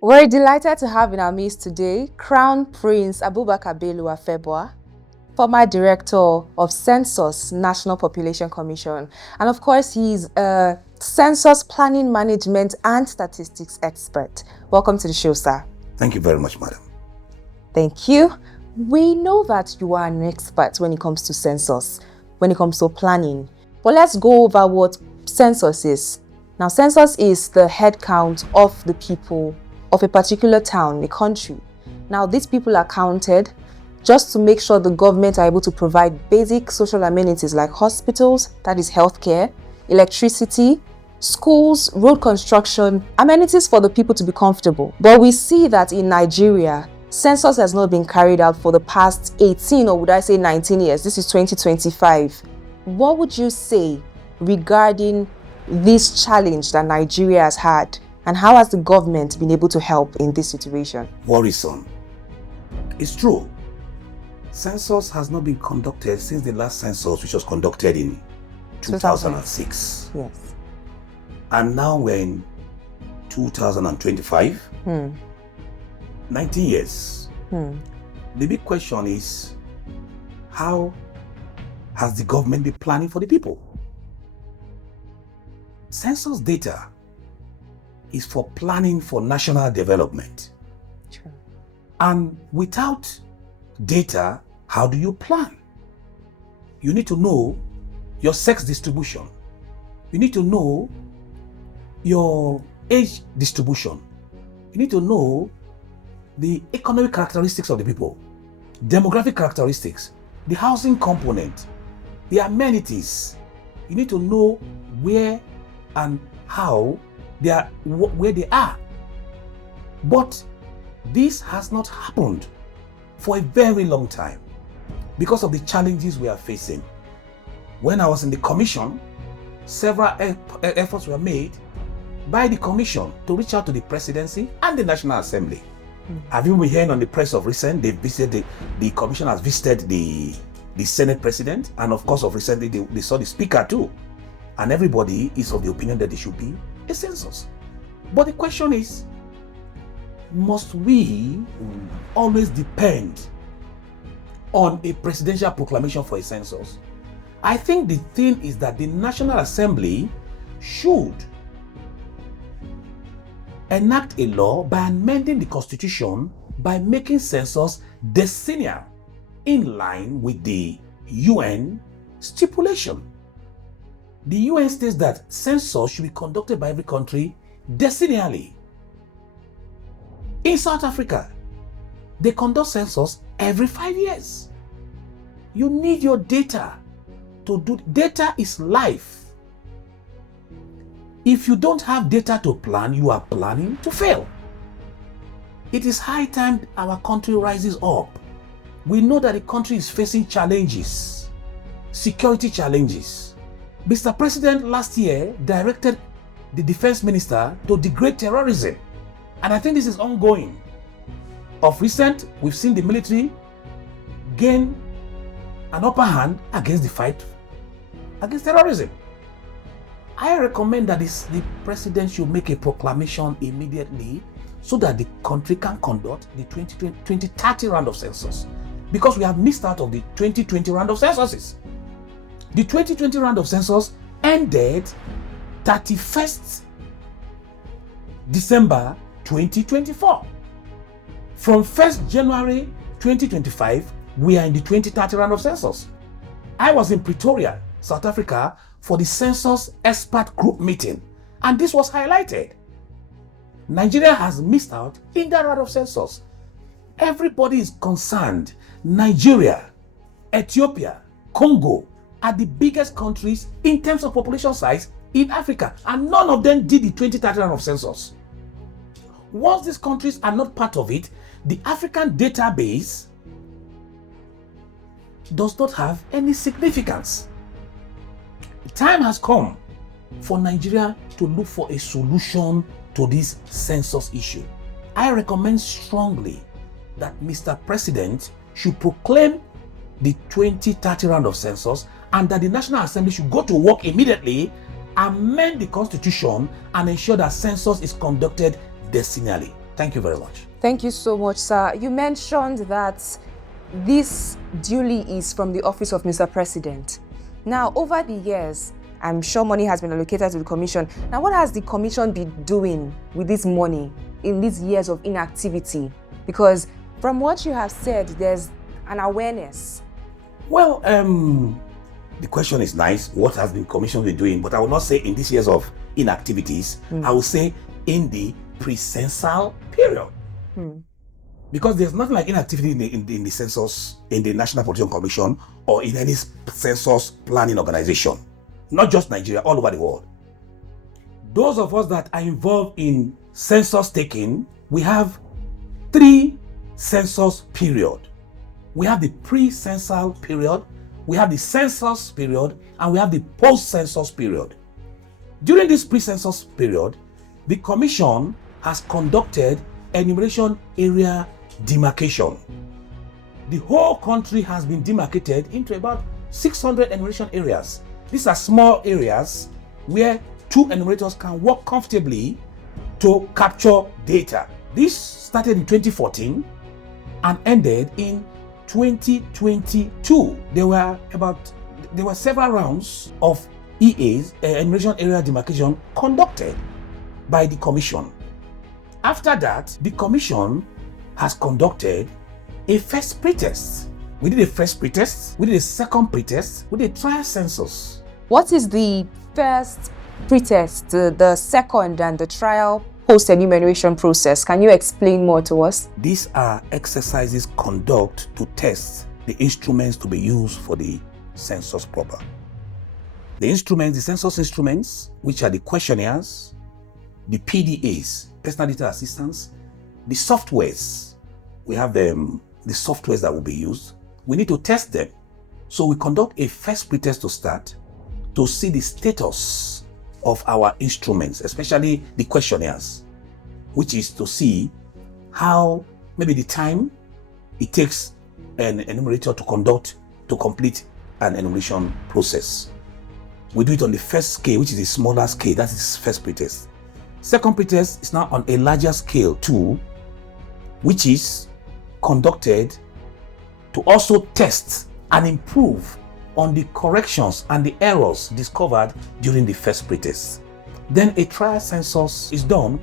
We're delighted to have in our midst today Crown Prince Abubakar Bello Afebwa, former director of Census National Population Commission, and of course he's a census planning, management and statistics expert. Welcome to the show, sir. Thank you very much, madam. Thank you. We know that you are an expert when it comes to census, when it comes to planning, but let's go over what census is. Now, census is the head count of the people of a particular town, a country. Now, these people are counted just to make sure the government are able to provide basic social amenities like hospitals, that is healthcare, electricity, schools, road construction, amenities for the people to be comfortable. But we see that in Nigeria, census has not been carried out for the past 18 or would I say 19 years. This is 2025. What would you say regarding this challenge that Nigeria has had? And how has the government been able to help in this situation? Worrisome. It's true. Census has not been conducted since the last census, which was conducted in 2006. Yes. And now we're in 2025. 19 years. The big question is, how has the government been planning for the people? Census data is for planning for national development. True. And without data, how do you plan? You need to know your sex distribution. You need to know your age distribution. You need to know the economic characteristics of the people, demographic characteristics, the housing component, the amenities. You need to know where and how they are, where they are. But this has not happened for a very long time because of the challenges we are facing. When I was in the commission, several efforts were made by the commission to reach out to the presidency and the National Assembly. Have you been hearing on the press of recent, they visited the commission has visited the Senate president, and of course of recently they saw the speaker too. And everybody is of the opinion that there should be a census. But the question is, must we always depend on a presidential proclamation for a census? I think the thing is that the National Assembly should enact a law by amending the Constitution by making census decennial in line with the UN stipulation. The UN states that census should be conducted by every country decennially. In South Africa, they conduct census every 5 years. You need your data to do. Data is life. If you don't have data to plan, you are planning to fail. It is high time our country rises up. We know that the country is facing challenges, security challenges. Mr. President last year directed the defense minister to degrade terrorism. And I think this is ongoing. Of recent, we've seen the military gain an upper hand against the fight against terrorism. I recommend that the president should make a proclamation immediately so that the country can conduct the 2030 round of census. Because we have missed out of the 2020 round of censuses. The 2020 round of census ended 31st December 2024. From 1st January 2025, we are in the 2030 round of census. I was in Pretoria, South Africa, for the census expert group meeting, and this was highlighted. Nigeria has missed out in that round of census. Everybody is concerned. Nigeria, Ethiopia, Congo are the biggest countries in terms of population size in Africa, and none of them did the 2030 round of census. Once these countries are not part of it, the African database does not have any significance. The time has come for Nigeria to look for a solution to this census issue. I recommend strongly that Mr. President should proclaim the 2030 round of census and that the National Assembly should go to work immediately amend the constitution and ensure that census is conducted decennially. Thank you very much. Thank you so much, sir. You mentioned that this duly is from the office of Mr. President. Now, over the years, I'm sure money has been allocated to the commission. Now, what has the commission been doing with this money in these years of inactivity? Because from what you have said, there's an awareness. Well, the question is nice. What has the commission been doing? But I will not say in these years of inactivities. I will say in the pre-censal period. Because there's nothing like inactivity in the census, in the National Population Commission, or in any census planning organization. Not just Nigeria, all over the world. Those of us that are involved in census taking, we have 3 census period. We have the pre-censal period, we have the census period, and we have the post-census period. During this pre-census period, the commission has conducted enumeration area demarcation. The whole country has been demarcated into about 600 enumeration areas. These are small areas where 2 enumerators can work comfortably to capture data. This started in 2014 and ended in 2022. There were several rounds of EAs, enumeration area demarcation, conducted by the commission. After that, the commission has conducted a first pretest. We did a first pretest, we did a second pretest, we did a trial census. What is the first pretest, the second, and the trial post-enumeration process? Can you explain more to us? These are exercises conducted to test the instruments to be used for the census proper. The instruments, the census instruments, which are the questionnaires, the PDAs, personal data assistance, the softwares. We have the softwares that will be used. We need to test them. So we conduct a first pretest to start to see the status of our instruments, especially the questionnaires, which is to see how maybe the time it takes an enumerator to complete an enumeration process. We do it on the first scale, which is a smaller scale. That is first pretest. Second pretest is now on a larger scale too, which is conducted to also test and improve on the corrections and the errors discovered during the first pretest. Then a trial census is done.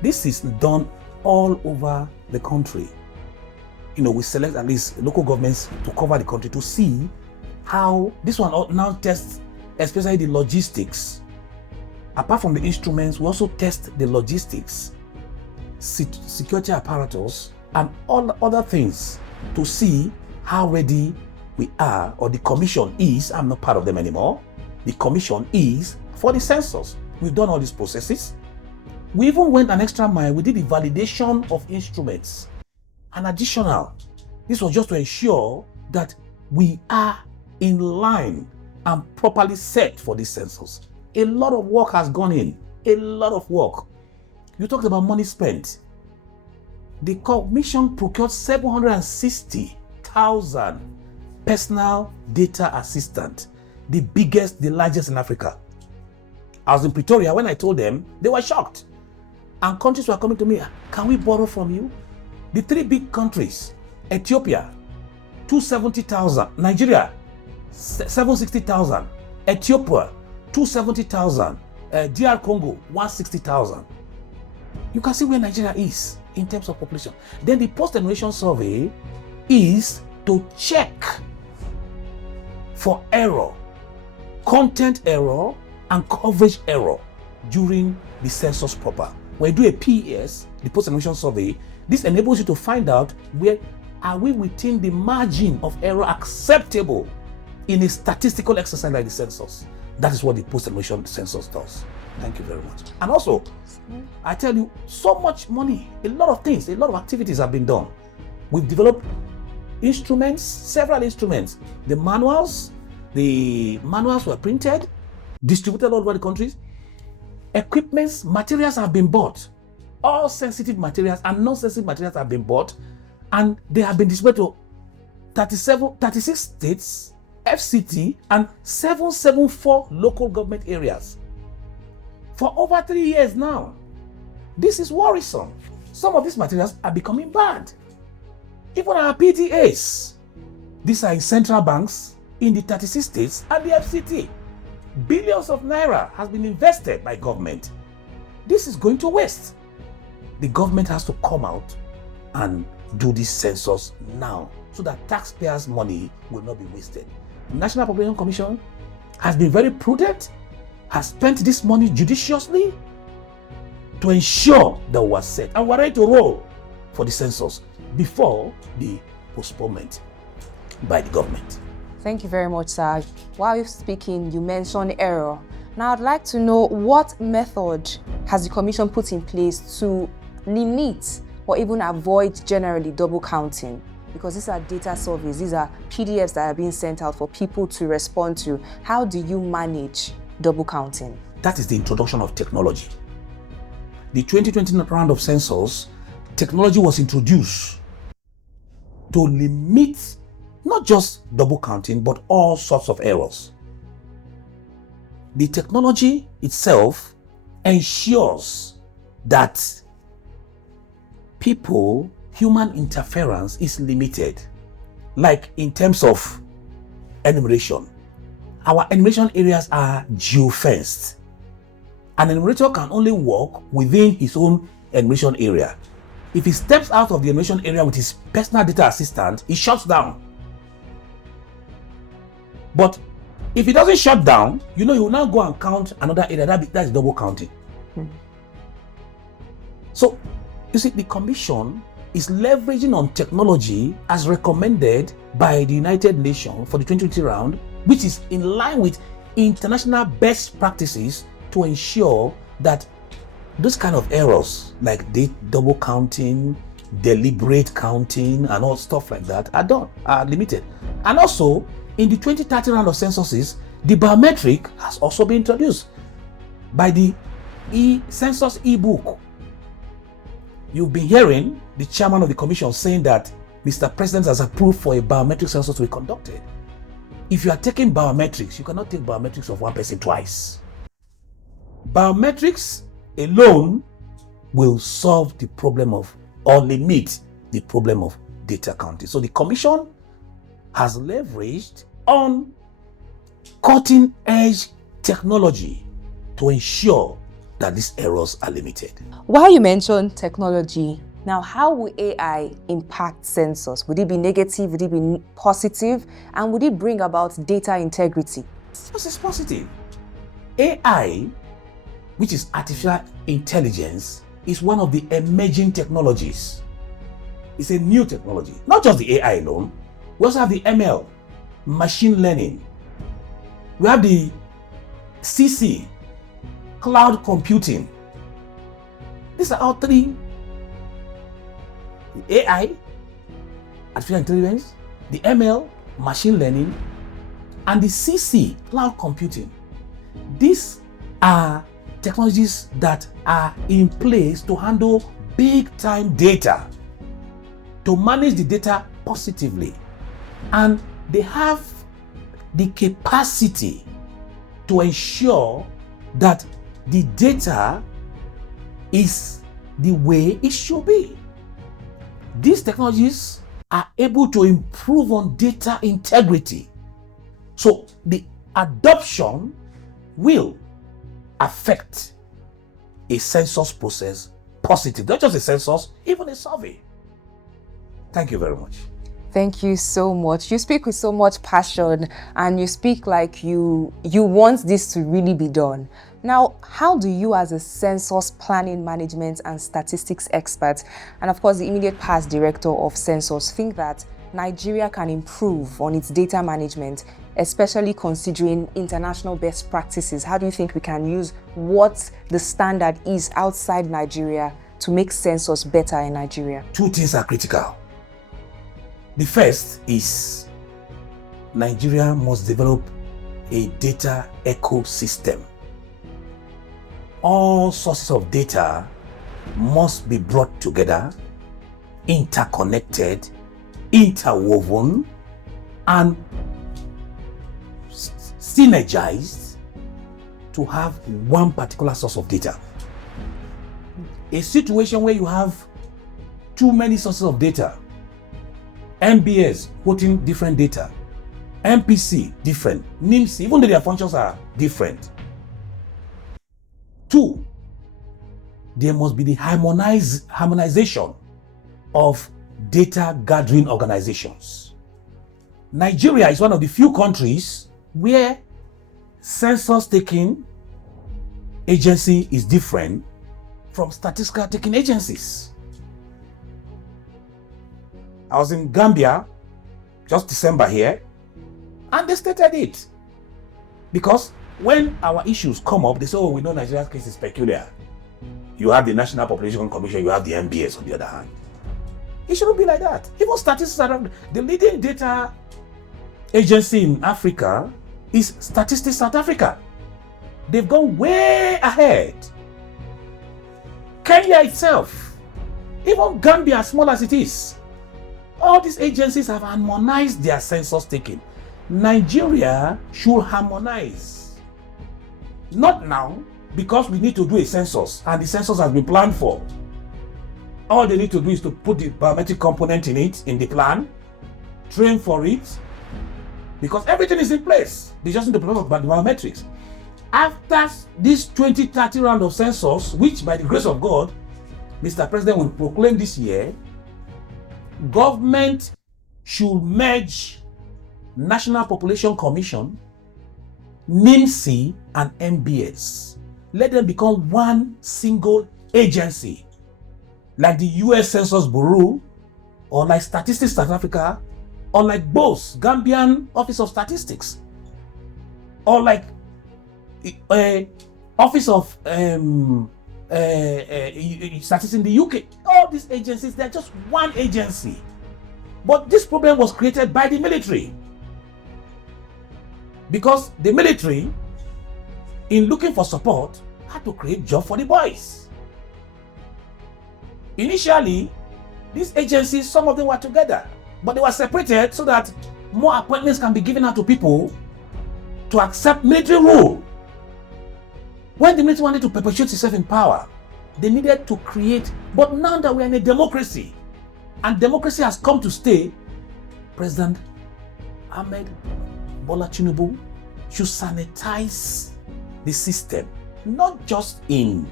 This is done all over the country. We select at least local governments to cover the country to see how this one now tests, especially the logistics. Apart from the instruments, we also test the logistics, security apparatus, and all other things to see how ready we are, or the commission is. I'm not part of them anymore. The commission is for the census. We've done all these processes. We even went an extra mile. We did the validation of instruments. An additional. This was just to ensure that we are in line and properly set for this census. A lot of work has gone in. A lot of work. You talked about money spent. The commission procured 760,000 personal data assistant, the largest in Africa. I was in Pretoria. When I told them, they were shocked. And countries were coming to me, can we borrow from you? The 3 big countries, Ethiopia, 270,000, Nigeria, 760,000, Ethiopia, 270,000, DR Congo, 160,000. You can see where Nigeria is in terms of population. Then the post-enumeration survey is to check for error, content error, and coverage error during the census proper. When you do a PES, the post-enumeration survey, this enables you to find out where are we within the margin of error acceptable in a statistical exercise like the census. That is what the post-enumeration census does. Thank you very much. And also, I tell you, so much money, a lot of things, a lot of activities have been done. We've developed instruments, several instruments. The manuals were printed, distributed all over the countries. Equipments, materials have been bought. All sensitive materials and non-sensitive materials have been bought, and they have been distributed to 36 states, FCT, and 774 local government areas. for over 3 years now. This is worrisome. Some of these materials are becoming bad. Even our PTAs, these are in central banks in the 36 states and the FCT. Billions of naira has been invested by government. This is going to waste. The government has to come out and do this census now so that taxpayers' money will not be wasted. The National Population Commission has been very prudent, has spent this money judiciously to ensure that we are set and we're ready to roll for the census before the postponement by the government. Thank you very much, sir. While you're speaking, you mentioned error. Now, I'd like to know what method has the Commission put in place to limit or even avoid generally double counting? Because these are data surveys, these are PDFs that are being sent out for people to respond to. How do you manage double counting? That is the introduction of technology. The 2020 round of census, technology was introduced to limit not just double counting, but all sorts of errors. The technology itself ensures that human interference is limited. Like in terms of enumeration, our enumeration areas are geofenced. An enumerator can only work within his own enumeration area. If he steps out of the enumeration area with his personal data assistant, he shuts down. But if he doesn't shut down, you will now go and count another area. That is double counting. So, you see, the Commission is leveraging on technology as recommended by the United Nations for the 2020 round, which is in line with international best practices to ensure that those kind of errors like double counting, deliberate counting, and all stuff like that are limited. And also, in the 2030 round of censuses, the biometric has also been introduced by the census e-book. You've been hearing the chairman of the commission saying that Mr. President has approved for a biometric census to be conducted. If you are taking biometrics, you cannot take biometrics of one person twice. Biometrics alone will solve the problem or limit the problem of data counting. So the commission has leveraged on cutting-edge technology to ensure that these errors are limited. While you mentioned technology, now how will AI impact census? Would it be negative? Would it be positive? And would it bring about data integrity? This is positive. AI, which is artificial intelligence, is one of the emerging technologies. It's a new technology. Not just the AI alone. We also have the ML, machine learning. We have the CC, cloud computing. These are all three: the AI, artificial intelligence, the ML, machine learning, and the CC, cloud computing. These are technologies that are in place to handle big-time data, to manage the data positively, and they have the capacity to ensure that the data is the way it should be. These technologies are able to improve on data integrity. So the adoption will affect a census process positive, not just a census, even a survey. Thank you very much. Thank you so much. You speak with so much passion and you speak like you want this to really be done. Now, how do you as a census planning, management and statistics expert, and of course the immediate past director of census, think that Nigeria can improve on its data management, especially considering international best practices? How do you think we can use what the standard is outside Nigeria to make census better in Nigeria? Two things are critical. The first is Nigeria must develop a data ecosystem. All sources of data must be brought together, interconnected, interwoven, and synergized to have one particular source of data. A situation where you have too many sources of data, MBS quoting different data, MPC different, NIMC, even though their functions are different. 2, there must be the harmonization of data gathering organizations. Nigeria is one of the few countries where census taking agency is different from statistical taking agencies. I was in Gambia just December here, and they stated it. Because when our issues come up, they say, oh, we know Nigeria's case is peculiar. You have the National Population Commission, you have the MBS on the other hand. It shouldn't be like that. Even statistics around the leading data agency in Africa is Statistics South Africa. They've gone way ahead. Kenya itself, even Gambia, as small as it is, all these agencies have harmonized their census taking. Nigeria should harmonize. Not now, because we need to do a census, and the census has been planned for. All they need to do is to put the biometric component in it, in the plan, train for it, because everything is in place. They just need to plan about the biometrics. After this 2030 round of census, which by the grace of God, Mr. President will proclaim this year, government should merge National Population Commission, NIMC, and MBS. Let them become one single agency, like the US Census Bureau, or like Statistics South Africa, or like BOS, Gambian Office of Statistics, or like Office of Statistics in the UK. All these agencies, they're just one agency. But this problem was created by the military. Because the military, in looking for support, had to create jobs for the boys. Initially, these agencies, some of them were together, but they were separated so that more appointments can be given out to people to accept military rule. When the military wanted to perpetuate itself in power, they needed to create, but now that we're in a democracy, and democracy has come to stay, President Ahmed Bola Tinubu should sanitize the system, not just in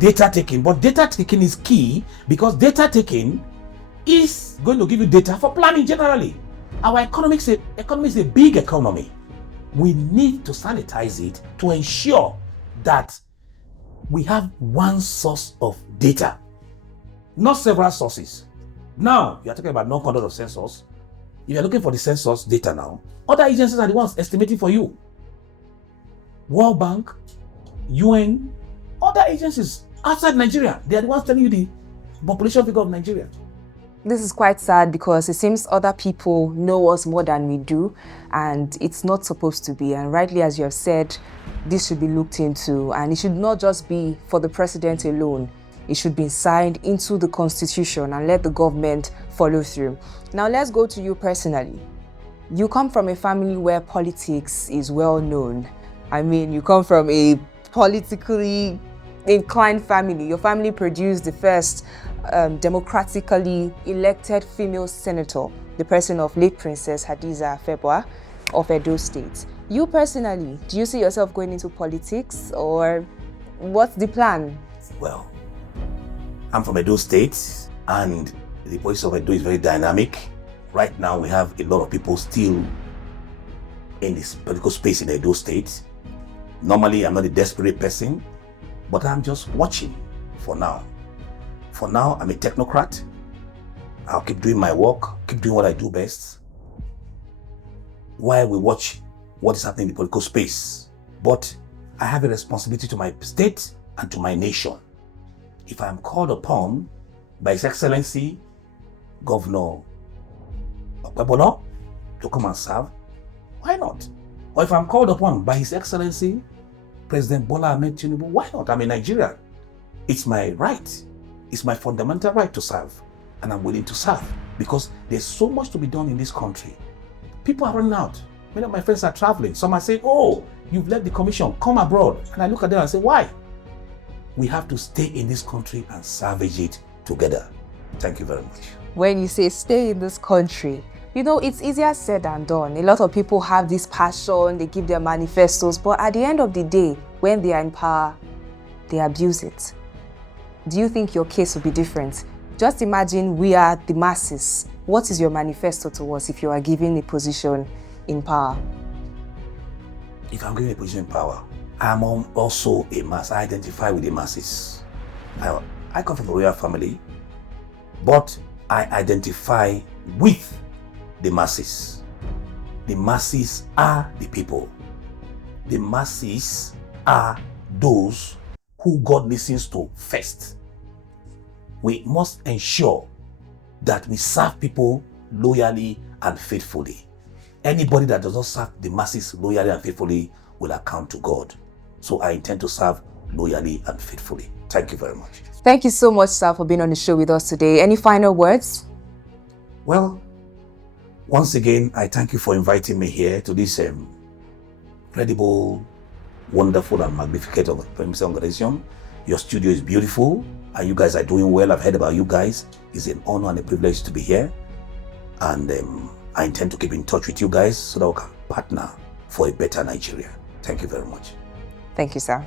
data taking, but data taking is key because data taking is going to give you data for planning generally. Our economy is a big economy. We need to sanitize it to ensure that we have one source of data, not several sources. Now, you are talking about non-conduct of census. If you're looking for the census data now, other agencies are the ones estimating for you. World Bank, UN, other agencies outside Nigeria, they are the ones telling you the population figure of Nigeria. This is quite sad because it seems other people know us more than we do, and it's not supposed to be. And rightly, as you have said, this should be looked into, and it should not just be for the president alone. It should be signed into the constitution and let the government follow through. Now let's go to you personally. You come from a family where politics is well known. I mean, you come from a politically inclined family. Your family produced the first democratically elected female senator, the person of late Princess Hadiza Febwa of Edo State. You personally, do you see yourself going into politics, or what's the plan? Well, I'm from Edo State, and the politics of Edo is very dynamic. Right now, we have a lot of people still in this political space in Edo State. Normally, I'm not a desperate person, but I'm just watching for now. For now, I'm a technocrat. I'll keep doing my work, keep doing what I do best, while we watch what is happening in the political space. But I have a responsibility to my state and to my nation. If I am called upon by His Excellency Governor Okpebolo to come and serve, why not? Or if I'm called upon by His Excellency President Bola Ahmed Tinubu, why not? I'm a Nigerian. It's my right. It's my fundamental right to serve, and I'm willing to serve because there's so much to be done in this country. People are running out. Many of my friends are traveling. Some are saying, oh, you've left the commission, come abroad. And I look at them and say, why? We have to stay in this country and salvage it together. Thank you very much. When you say stay in this country, you know, it's easier said than done. A lot of people have this passion, they give their manifestos, but at the end of the day, when they are in power, they abuse it. Do you think your case will be different? Just imagine we are the masses. What is your manifesto to us if you are given a position in power? If I'm given a position in power, I'm also a mass. I identify with the masses. I come from a royal family, but I identify with the masses. The masses are the people. The masses are those who God listens to first. We must ensure that we serve people loyally and faithfully. Anybody that does not serve the masses loyally and faithfully will account to God. So I intend to serve loyally and faithfully. Thank you very much. Thank you so much, sir, for being on the show with us today. Any final words? Well, once again, I thank you for inviting me here to this incredible, wonderful and magnificent organization. Your studio is beautiful and you guys are doing well. I've heard about you guys. It's an honor and a privilege to be here. And I intend to keep in touch with you guys so that we can partner for a better Nigeria. Thank you very much. Thank you, sir.